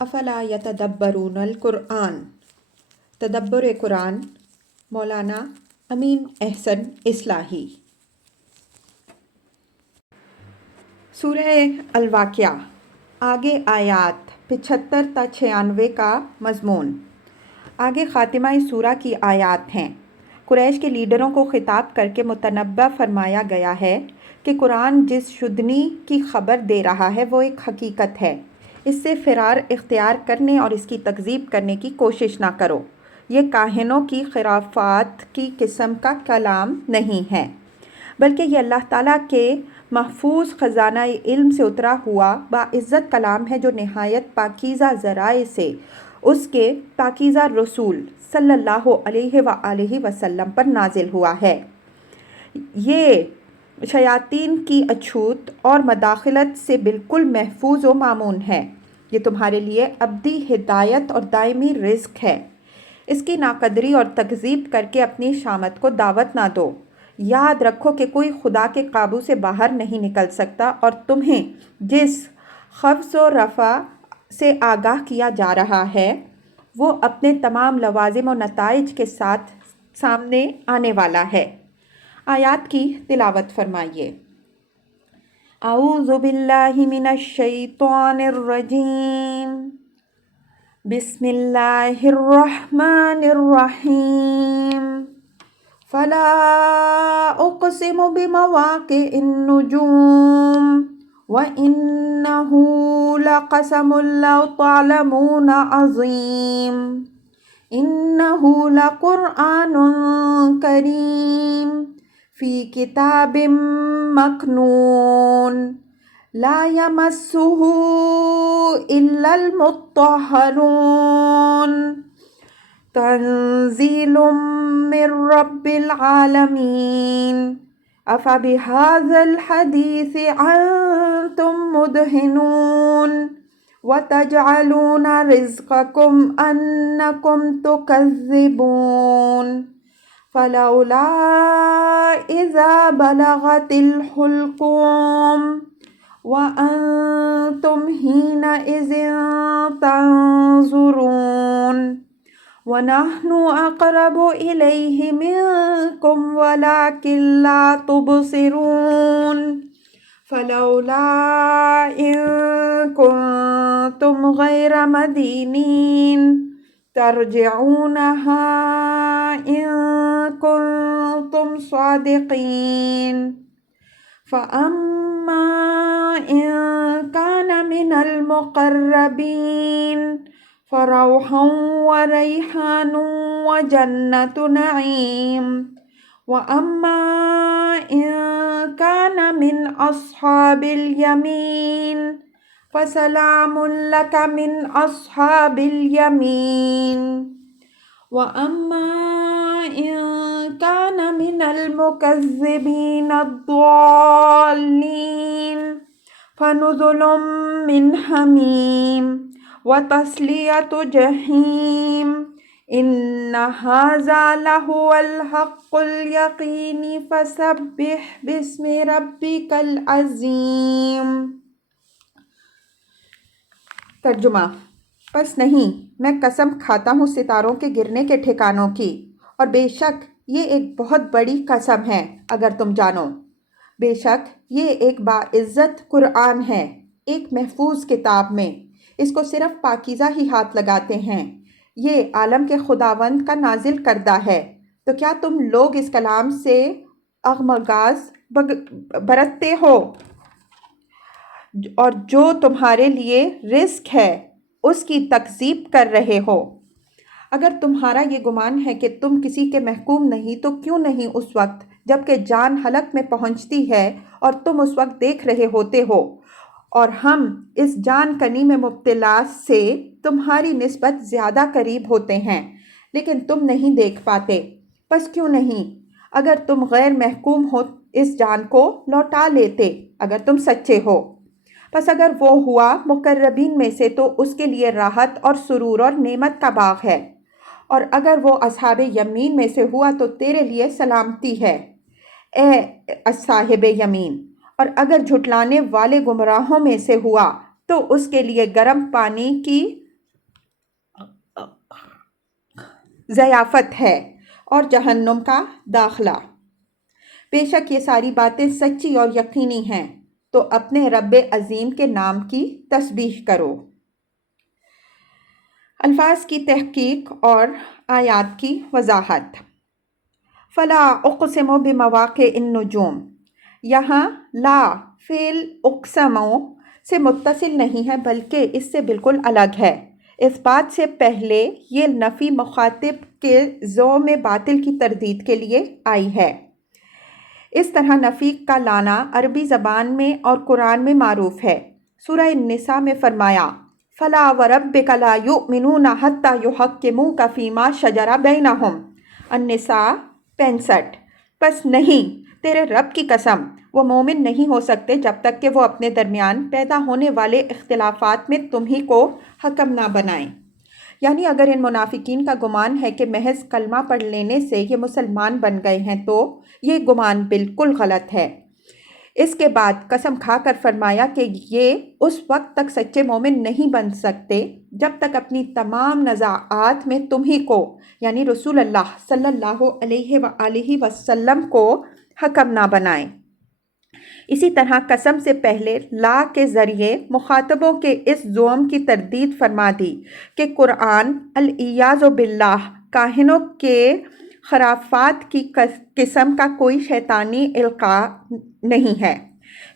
افلا یتدبرون القرآن، تدبر قرآن، مولانا امین احسن اصلاحی۔ سورہ الواقعہ، آگے آیات 75 تا 96 کا مضمون۔ آگے خاتمہ سورہ کی آیات ہیں۔ قریش کے لیڈروں کو خطاب کر کے متنبہ فرمایا گیا ہے کہ قرآن جس شدنی کی خبر دے رہا ہے وہ ایک حقیقت ہے، اس سے فرار اختیار کرنے اور اس کی تکذیب کرنے کی کوشش نہ کرو۔ یہ کاہنوں کی خرافات کی قسم کا کلام نہیں ہے، بلکہ یہ اللہ تعالیٰ کے محفوظ خزانہ علم سے اترا ہوا باعزت کلام ہے جو نہایت پاکیزہ ذرائع سے اس کے پاکیزہ رسول صلی اللہ علیہ وآلہ وسلم پر نازل ہوا ہے۔ یہ شیاطین کی اچھوت اور مداخلت سے بالکل محفوظ و مامون ہے۔ یہ تمہارے لیے ابدی ہدایت اور دائمی رزق ہے۔ اس کی ناقدری اور تکذیب کر کے اپنی شامت کو دعوت نہ دو۔ یاد رکھو کہ کوئی خدا کے قابو سے باہر نہیں نکل سکتا، اور تمہیں جس خفض و رفع سے آگاہ کیا جا رہا ہے وہ اپنے تمام لوازم و نتائج کے ساتھ سامنے آنے والا ہے۔ آیات کی تلاوت فرمائیے۔ اعوذ باللہ من الشیطان الرجیم، بسم اللہ الرحمن الرحیم۔ فلا اقسم بمواقع النجوم وإنه لقسم لو تعلمون عظیم، إنه لقرآن کریم فی کتاب مکنون لا یمسہ الا المطہرون، تنزیل من رب العالمین، افبہذا الحدیث انتم مدہنون، وتجعلون رزقکم انکم تکذبون، فلولا اذا بلغت الحلقوم وانتم حینئذ تنظرون، ونحن اقرب الیہ منکم ولکن لا تبصرون، فلولا ان کنتم غیر مدینین ترجعونہا ان کنتم صادقین، فاما ان کان من المقربین فروح وریحان وجنۃ نعیم، واما ان کان من اصحاب الیمین فسلام لک من اصحاب الیمین، واما ان کان من المکذبین الضالین فنزل من حمیم وتصلیۃ جحیم، ان ھذا لہو الحق الیقین، فسبح باسم ربک العظیم۔ ترجمہ۔ پس نہیں، میں قسم کھاتا ہوں ستاروں کے گرنے کے ٹھکانوں کی، اور بے شک یہ ایک بہت بڑی قسم ہے اگر تم جانو۔ بے شک یہ ایک باعزت قرآن ہے، ایک محفوظ کتاب میں، اس کو صرف پاکیزہ ہی ہاتھ لگاتے ہیں، یہ عالم کے خداوند کا نازل کردہ ہے۔ تو کیا تم لوگ اس کلام سے اغماض برتتے ہو، اور جو تمہارے لیے رزق ہے اس کی تکذیب کر رہے ہو؟ اگر تمہارا یہ گمان ہے کہ تم کسی کے محکوم نہیں، تو کیوں نہیں اس وقت جب کہ جان حلق میں پہنچتی ہے اور تم اس وقت دیکھ رہے ہوتے ہو، اور ہم اس جان کنی میں مبتلا سے تمہاری نسبت زیادہ قریب ہوتے ہیں، لیکن تم نہیں دیکھ پاتے۔ پس کیوں نہیں، اگر تم غیر محکوم ہو، اس جان کو لوٹا لیتے اگر تم سچے ہو۔ پس اگر وہ ہوا مقربین میں سے تو اس کے لیے راحت اور سرور اور نعمت کا باغ ہے، اور اگر وہ اصحاب یمین میں سے ہوا تو تیرے لیے سلامتی ہے، اے صاحب یمین، اور اگر جھٹلانے والے گمراہوں میں سے ہوا تو اس کے لیے گرم پانی کی ضیافت ہے اور جہنم کا داخلہ۔ بے شک یہ ساری باتیں سچی اور یقینی ہیں، تو اپنے رب عظیم کے نام کی تسبیح کرو۔ الفاظ کی تحقیق اور آیات کی وضاحت۔ فلا اقسم بمواقع النجوم، یہاں لا فعل اقسموں سے متصل نہیں ہے بلکہ اس سے بالکل الگ ہے۔ اس بات سے پہلے یہ نفی مخاطب کے ذو میں باطل کی تردید کے لیے آئی ہے۔ اس طرح نفی کا لانا عربی زبان میں اور قرآن میں معروف ہے۔ سورہ النساء میں فرمایا فَلَا وَرَبِّكَ لَا يُؤْمِنُونَ حَتَّى يُحَكِّمُوكَ فِي مَا شَجَرَ بَيْنَهُمْ، النساء 65۔ پس نہیں، تیرے رب کی قسم، وہ مومن نہیں ہو سکتے جب تک کہ وہ اپنے درمیان پیدا ہونے والے اختلافات میں تمہیں کو حکم نہ بنائیں۔ یعنی اگر ان منافقین کا گمان ہے کہ محض کلمہ پڑھ لینے سے یہ مسلمان بن گئے ہیں تو یہ گمان بالکل غلط ہے۔ اس کے بعد قسم کھا کر فرمایا کہ یہ اس وقت تک سچے مومن نہیں بن سکتے جب تک اپنی تمام نزاعات میں تمہیں کو یعنی رسول اللہ صلی اللہ علیہ وآلہ وسلم کو حکم نہ بنائیں۔ اسی طرح قسم سے پہلے لا کے ذریعے مخاطبوں کے اس زعم کی تردید فرما دی کہ قرآن الیاذ باللہ کاہنوں کے خرافات کی قسم کا کوئی شیطانی القاء نہیں ہے۔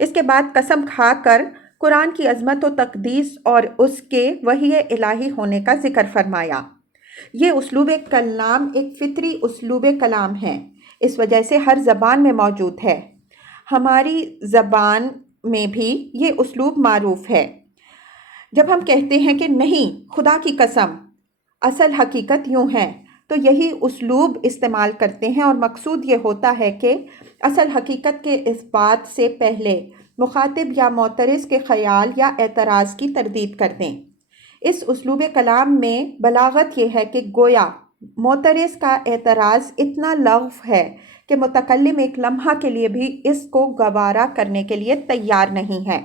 اس کے بعد قسم کھا کر قرآن کی عظمت و تقدیس اور اس کے وحی الہی ہونے کا ذکر فرمایا۔ یہ اسلوب کلام ایک فطری اسلوب کلام ہے، اس وجہ سے ہر زبان میں موجود ہے۔ ہماری زبان میں بھی یہ اسلوب معروف ہے۔ جب ہم کہتے ہیں کہ نہیں خدا کی قسم، اصل حقیقت یوں ہے، تو یہی اسلوب استعمال کرتے ہیں اور مقصود یہ ہوتا ہے کہ اصل حقیقت کے اس بات سے پہلے مخاطب یا معترض کے خیال یا اعتراض کی تردید کر دیں۔ اس اسلوب کلام میں بلاغت یہ ہے کہ گویا معترض کا اعتراض اتنا لغو ہے کہ متکلم ایک لمحہ کے لیے بھی اس کو گوارا کرنے کے لیے تیار نہیں ہے،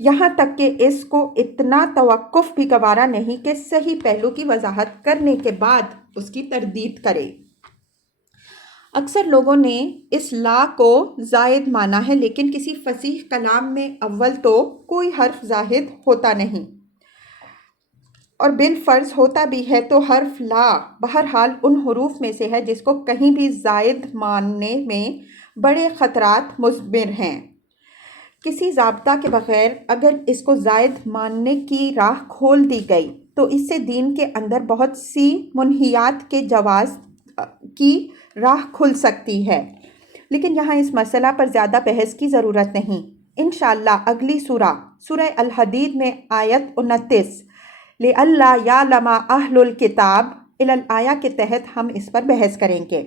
یہاں تک کہ اس کو اتنا توقف بھی گوارا نہیں کہ صحیح پہلو کی وضاحت کرنے کے بعد اس کی تردید کرے۔ اکثر لوگوں نے اس لا کو زائد مانا ہے، لیکن کسی فصیح کلام میں اول تو کوئی حرف زائد ہوتا نہیں، اور بالفرض ہوتا بھی ہے تو حرف لا بہرحال ان حروف میں سے ہے جس کو کہیں بھی زائد ماننے میں بڑے خطرات مضمر ہیں۔ کسی ضابطہ کے بغیر اگر اس کو زائد ماننے کی راہ کھول دی گئی تو اس سے دین کے اندر بہت سی منہیات کے جواز کی راہ کھل سکتی ہے، لیکن یہاں اس مسئلہ پر زیادہ بحث کی ضرورت نہیں۔ انشاءاللہ اگلی سورہ الحدید میں آیت 29 لِأَلَّا يَعْلَمَ أَهْلُ الْكِتَابِ الآیہ کے تحت ہم اس پر بحث کریں گے۔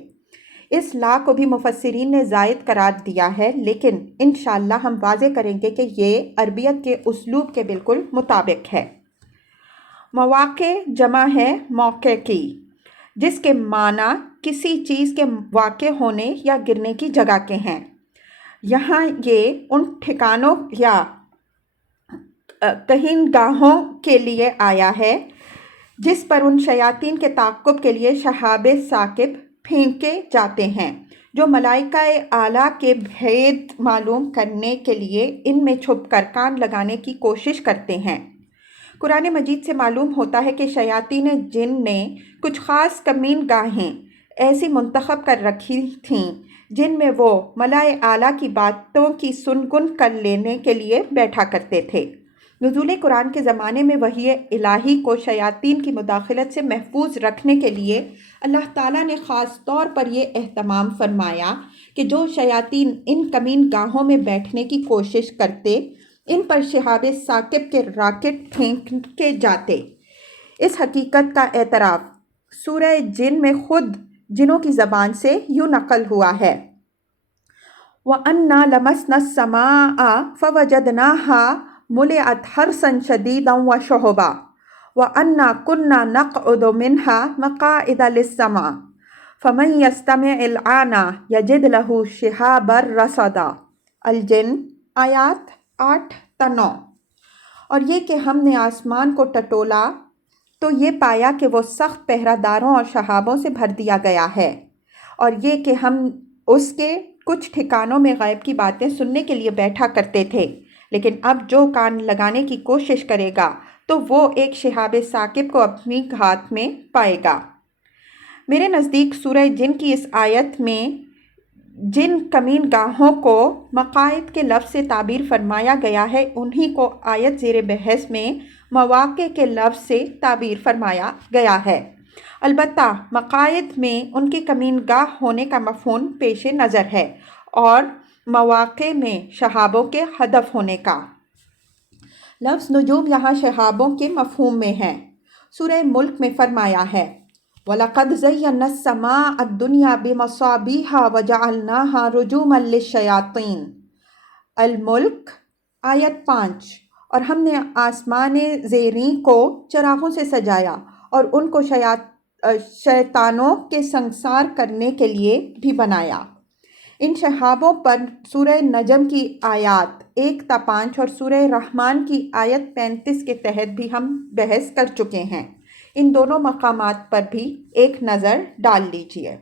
اس لا کو بھی مفسرین نے زائد قرار دیا ہے، لیکن انشاءاللہ ہم واضح کریں گے کہ یہ عربیت کے اسلوب کے بالکل مطابق ہے۔ مواقع جمع ہے موقع کی، جس کے معنی کسی چیز کے واقع ہونے یا گرنے کی جگہ کے ہیں۔ یہاں یہ ان ٹھکانوں یا کہنگاہوں کے لیے آیا ہے جس پر ان شیاطین کے تعقب کے لیے شہاب ثاقب پھینکے جاتے ہیں جو ملائکہ اعلیٰ کے بھید معلوم کرنے کے لیے ان میں چھپ کر کان لگانے کی کوشش کرتے ہیں۔ قرآن مجید سے معلوم ہوتا ہے کہ شیاطین جن نے کچھ خاص کمین گاہیں ایسی منتخب کر رکھی تھیں جن میں وہ ملائے اعلیٰ کی باتوں کی سنگن کر لینے کے لیے بیٹھا کرتے تھے۔ نزول قرآن کے زمانے میں وحی الہی کو شیاطین کی مداخلت سے محفوظ رکھنے کے لیے اللہ تعالیٰ نے خاص طور پر یہ اہتمام فرمایا کہ جو شیاطین ان کمین گاہوں میں بیٹھنے کی کوشش کرتے ان پر شہاب ثاقب کے راکٹ پھینکے جاتے۔ اس حقیقت کا اعتراف سورہ جن میں خود جنوں کی زبان سے یوں نقل ہوا ہے وَأَنَّا لَمَسْنَا السَّمَاءَ فَوَجَدْنَاهَا مُلِئَتْ حَرْسًا شَدِيدًا وَشُهُبًا وَأَنَّا كُنَّا نَقْعُدُ مِنْهَا مَقَاعِدَ لِلسَّمْعِ فَمَنْ يَسْتَمِعِ الْآنَ يَجِدْ لَهُ شِهَابًا رَصَدًا۔ الجن آیات 8 تا 9۔ اور یہ کہ ہم نے آسمان کو ٹٹولا تو یہ پایا کہ وہ سخت پہرہ داروں اور شہابوں سے بھر دیا گیا ہے، اور یہ کہ ہم اس کے کچھ ٹھکانوں میں غیب کی باتیں سننے کے لیے بیٹھا کرتے تھے، لیکن اب جو کان لگانے کی کوشش کرے گا تو وہ ایک شہاب ثاقب کو اپنی گھات میں پائے گا۔ میرے نزدیک سورہ جن کی اس آیت میں جن کمین گاہوں کو مقاعد کے لفظ سے تعبیر فرمایا گیا ہے، انہی کو آیت زیر بحث میں مواقع کے لفظ سے تعبیر فرمایا گیا ہے۔ البتہ مقاعد میں ان کی کمین گاہ ہونے کا مفہوم پیش نظر ہے اور مواقع میں شہابوں کے ہدف ہونے کا۔ لفظ نجوم یہاں شہابوں کے مفہوم میں ہے۔ سورہ ملک میں فرمایا ہے وَلَقَدْ زَيَّنَّا السَّمَاءَ الدُّنْيَا بِمَصَابِيحَ وَجَعَلْنَاهَا رُجُومًا لِلشَّيَاطِينِ۔ الملک آیت 5۔ اور ہم نے آسمان زیریں کو چراغوں سے سجایا اور ان کو شیطانوں کے سنگسار کرنے کے لیے بھی بنایا۔ ان شہابوں پر سورہ نجم کی آیات 1 تا 5 اور سورہ رحمان کی آیت 35 کے تحت بھی ہم بحث کر چکے ہیں۔ ان دونوں مقامات پر بھی ایک نظر ڈال لیجئے۔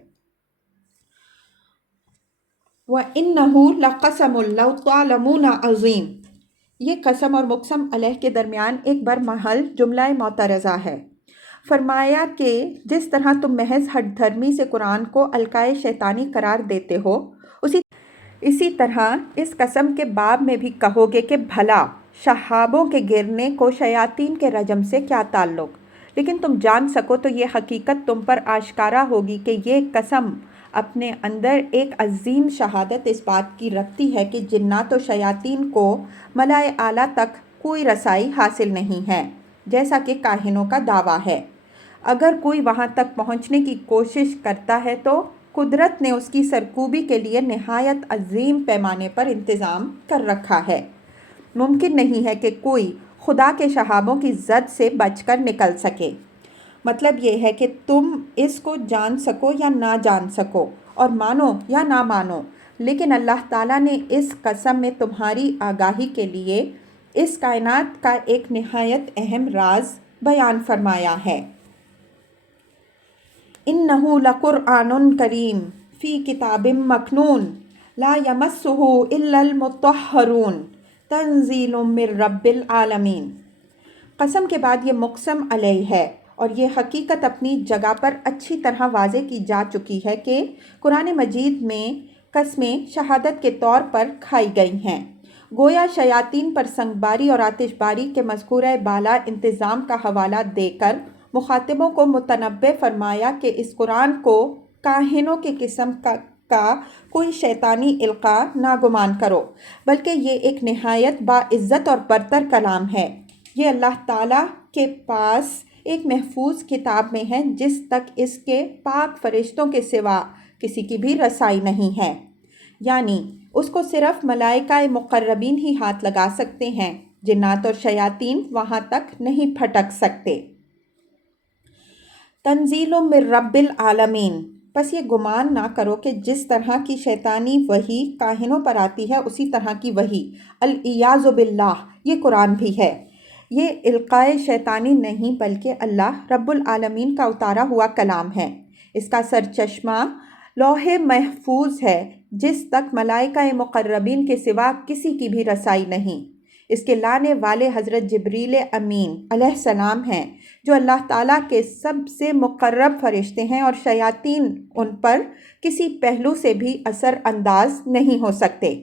وَإِنَّهُ لَقَسَمٌ لَوْ تَعْلَمُونَ عَظِيمٌ۔ یہ قسم اور مقسم علیہ کے درمیان ایک برمحل جملہ معترضہ ہے۔ فرمایا کہ جس طرح تم محض ہٹ دھرمی سے قرآن کو القائے شیطانی قرار دیتے ہو، اسی طرح اس قسم کے باب میں بھی کہو گے کہ بھلا شہابوں کے گرنے کو شیاطین کے رجم سے کیا تعلق؟ لیکن تم جان سکو تو یہ حقیقت تم پر آشکارا ہوگی کہ یہ قسم اپنے اندر ایک عظیم شہادت اس بات کی رکھتی ہے کہ جنات و شیاطین کو ملائے اعلیٰ تک کوئی رسائی حاصل نہیں ہے، جیسا کہ کاہنوں کا دعویٰ ہے۔ اگر کوئی وہاں تک پہنچنے کی کوشش کرتا ہے تو قدرت نے اس کی سرکوبی کے لیے نہایت عظیم پیمانے پر انتظام کر رکھا ہے۔ ممکن نہیں ہے کہ کوئی خدا کے شہابوں کی زد سے بچ کر نکل سکے۔ مطلب یہ ہے کہ تم اس کو جان سکو یا نہ جان سکو اور مانو یا نہ مانو، لیکن اللہ تعالیٰ نے اس قسم میں تمہاری آگاہی کے لیے اس کائنات کا ایک نہایت اہم راز بیان فرمایا ہے۔ إِنَّهُ لَقُرْآنٌ کریم فی کتاب مکنون لا یمسہ الا المطہرون تنزیل من رب العالمین۔ قسم کے بعد یہ مقسم علیہ ہے اور یہ حقیقت اپنی جگہ پر اچھی طرح واضح کی جا چکی ہے کہ قرآن مجید میں قسمیں شہادت کے طور پر کھائی گئی ہیں، گویا شیاطین پر سنگباری اور آتش باری کے مذکورہ بالا انتظام کا حوالہ دے کر مخاطبوں کو متنبہ فرمایا کہ اس قرآن کو کاہنوں کی قسم کا کوئی شیطانی القاء نہ گمان کرو، بلکہ یہ ایک نہایت باعزت اور برتر کلام ہے۔ یہ اللہ تعالیٰ کے پاس ایک محفوظ کتاب میں ہے جس تک اس کے پاک فرشتوں کے سوا کسی کی بھی رسائی نہیں ہے، یعنی اس کو صرف ملائکہ مقربین ہی ہاتھ لگا سکتے ہیں، جنات اور شیاطین وہاں تک نہیں پھٹک سکتے۔ تنزیل من رب العالمین۔ بس یہ گمان نہ کرو کہ جس طرح کی شیطانی وحی کاہنوں پر آتی ہے اسی طرح کی وحی العیاذ باللہ یہ قرآن بھی ہے۔ یہ القائے شیطانی نہیں بلکہ اللہ رب العالمین کا اتارا ہوا کلام ہے۔ اس کا سرچشمہ لوح محفوظ ہے جس تک ملائکہ مقربین کے سوا کسی کی بھی رسائی نہیں۔ اس کے لانے والے حضرت جبریل امین علیہ السلام ہیں جو اللہ تعالیٰ کے سب سے مقرب فرشتے ہیں اور شیاطین ان پر کسی پہلو سے بھی اثر انداز نہیں ہو سکتے۔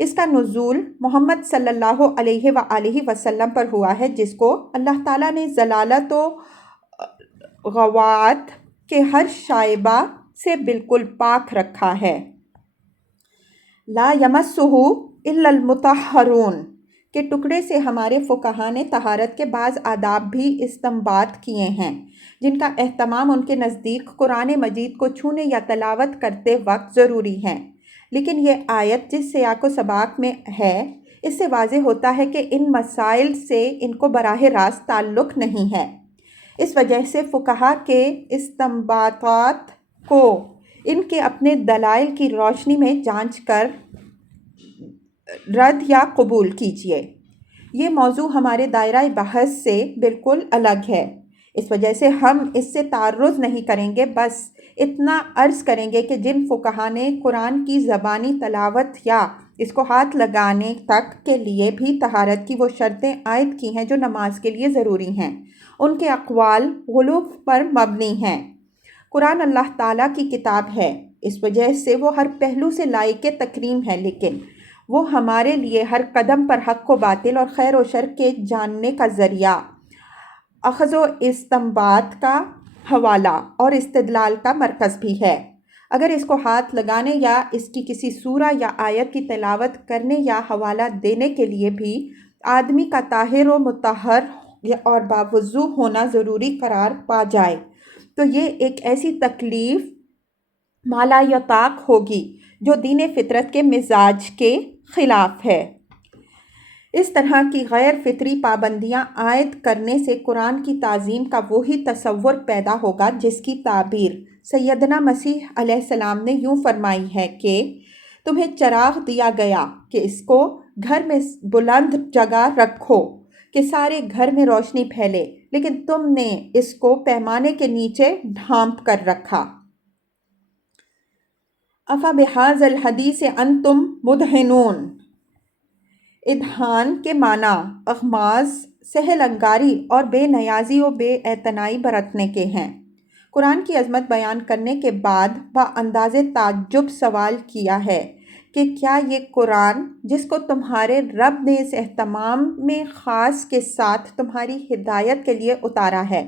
اس کا نزول محمد صلی اللہ علیہ وآلہ وسلم پر ہوا ہے جس کو اللہ تعالیٰ نے ضلالت و غواعت کے ہر شائبہ سے بالکل پاک رکھا ہے۔ لا یمسہ الا المطہرون کے ٹکڑے سے ہمارے فقہا نے طہارت کے بعض آداب بھی استنباط کیے ہیں جن کا اہتمام ان کے نزدیک قرآن مجید کو چھونے یا تلاوت کرتے وقت ضروری ہے، لیکن یہ آیت جس سیاق و سباق میں ہے اس سے واضح ہوتا ہے کہ ان مسائل سے ان کو براہ راست تعلق نہیں ہے۔ اس وجہ سے فقہا کے استنباطات کو ان کے اپنے دلائل کی روشنی میں جانچ کر رد یا قبول کیجیے۔ یہ موضوع ہمارے دائرہ بحث سے بالکل الگ ہے۔ اس وجہ سے ہم اس سے تعرض نہیں کریں گے، بس اتنا عرض کریں گے کہ جن فقہا نے قرآن کی زبانی تلاوت یا اس کو ہاتھ لگانے تک کے لیے بھی طہارت کی وہ شرطیں عائد کی ہیں جو نماز کے لیے ضروری ہیں، ان کے اقوال غلو پر مبنی ہیں۔ قرآن اللہ تعالیٰ کی کتاب ہے، اس وجہ سے وہ ہر پہلو سے لائق تکریم ہے، لیکن وہ ہمارے لیے ہر قدم پر حق و باطل اور خیر و شر کے جاننے کا ذریعہ، اخذ و استنباط کا حوالہ اور استدلال کا مرکز بھی ہے۔ اگر اس کو ہاتھ لگانے یا اس کی کسی سورہ یا آیت کی تلاوت کرنے یا حوالہ دینے کے لیے بھی آدمی کا طاہر و مطہر اور باوضو ہونا ضروری قرار پا جائے تو یہ ایک ایسی تکلیف مالا یطاق ہوگی جو دین فطرت کے مزاج کے خلاف ہے۔ اس طرح کی غیر فطری پابندیاں عائد کرنے سے قرآن کی تعظیم کا وہی تصور پیدا ہوگا جس کی تعبیر سیدنا مسیح علیہ السلام نے یوں فرمائی ہے کہ تمہیں چراغ دیا گیا کہ اس کو گھر میں بلند جگہ رکھو کہ سارے گھر میں روشنی پھیلے، لیکن تم نے اس کو پیمانے کے نیچے ڈھانپ کر رکھا۔ افبہذا الحدیث انتم مدہنون۔ ادہان کے معنی اغماض، سہل انگاری اور بے نیازی و بے اعتنائی برتنے کے ہیں۔ قرآن کی عظمت بیان کرنے کے بعد بانداز تعجب سوال کیا ہے کہ کیا یہ قرآن جس کو تمہارے رب نے اس اہتمام میں خاص کے ساتھ تمہاری ہدایت کے لیے اتارا ہے،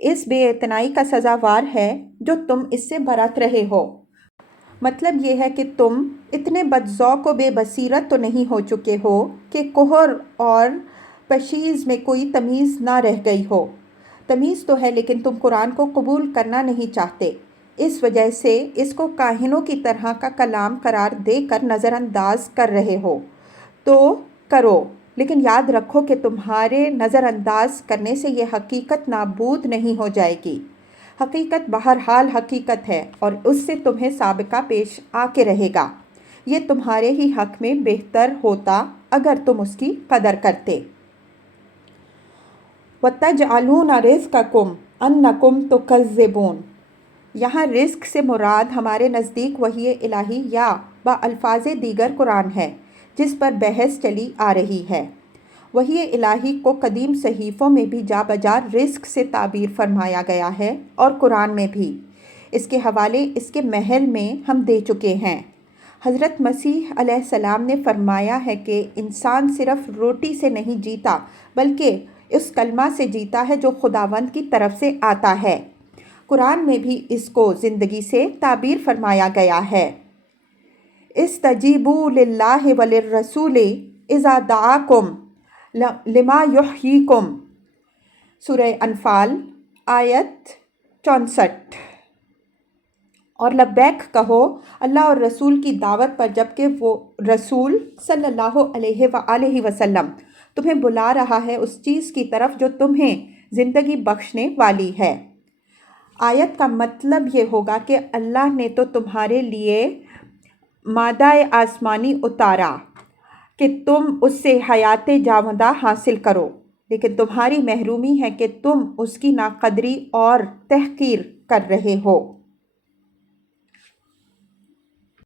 اس بے اعتنائی کا سزاوار ہے جو تم اس سے برت رہے ہو؟ مطلب یہ ہے کہ تم اتنے بدذوق و بے بصیرت تو نہیں ہو چکے ہو کہ کہر اور پشیز میں کوئی تمیز نہ رہ گئی ہو۔ تمیز تو ہے لیکن تم قرآن کو قبول کرنا نہیں چاہتے، اس وجہ سے اس کو کاہنوں کی طرح کا کلام قرار دے کر نظر انداز کر رہے ہو۔ تو کرو، لیکن یاد رکھو کہ تمہارے نظر انداز کرنے سے یہ حقیقت نابود نہیں ہو جائے گی۔ حقیقت بہرحال حقیقت ہے اور اس سے تمہیں سابقہ پیش آ کے رہے گا۔ یہ تمہارے ہی حق میں بہتر ہوتا اگر تم اس کی قدر کرتے۔ وَتَجْعَلُونَ رِزْقَكُمْ أَنَّكُمْ تُكَذِّبُونَ۔ یہاں رزق سے مراد ہمارے نزدیک وحی الہی یا بالفاظ دیگر قرآن ہے جس پر بحث چلی آ رہی ہے۔ وحی الہی کو قدیم صحیفوں میں بھی جا بجا رزق سے تعبیر فرمایا گیا ہے اور قرآن میں بھی۔ اس کے حوالے اس کے محل میں ہم دے چکے ہیں۔ حضرت مسیح علیہ السلام نے فرمایا ہے کہ انسان صرف روٹی سے نہیں جیتا بلکہ اس کلمہ سے جیتا ہے جو خداوند کی طرف سے آتا ہے۔ قرآن میں بھی اس کو زندگی سے تعبیر فرمایا گیا ہے۔ استجیبوا للہ وللرسول اذا دعاکم لما یحییکم۔ سورہ انفال آیت 64۔ اور لبیک کہو اللہ اور رسول کی دعوت پر جبکہ وہ رسول صلی اللہ علیہ وآلہ وسلم تمہیں بلا رہا ہے اس چیز کی طرف جو تمہیں زندگی بخشنے والی ہے۔ آیت کا مطلب یہ ہوگا کہ اللہ نے تو تمہارے لیے مادہ آسمانی اتارا کہ تم اس سے حیات جاودہ حاصل کرو، لیکن تمہاری محرومی ہے کہ تم اس کی ناقدری اور تحقیر کر رہے ہو۔